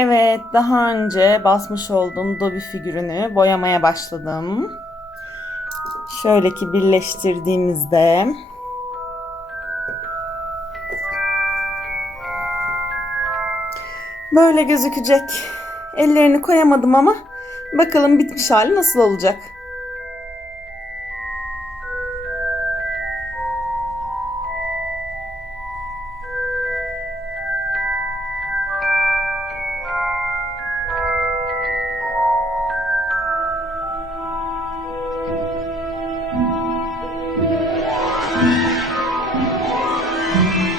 Evet, daha önce basmış olduğum Dobby figürünü boyamaya başladım. Şöyle ki birleştirdiğimizde böyle gözükecek. Ellerini koyamadım ama bakalım bitmiş hali nasıl olacak. Música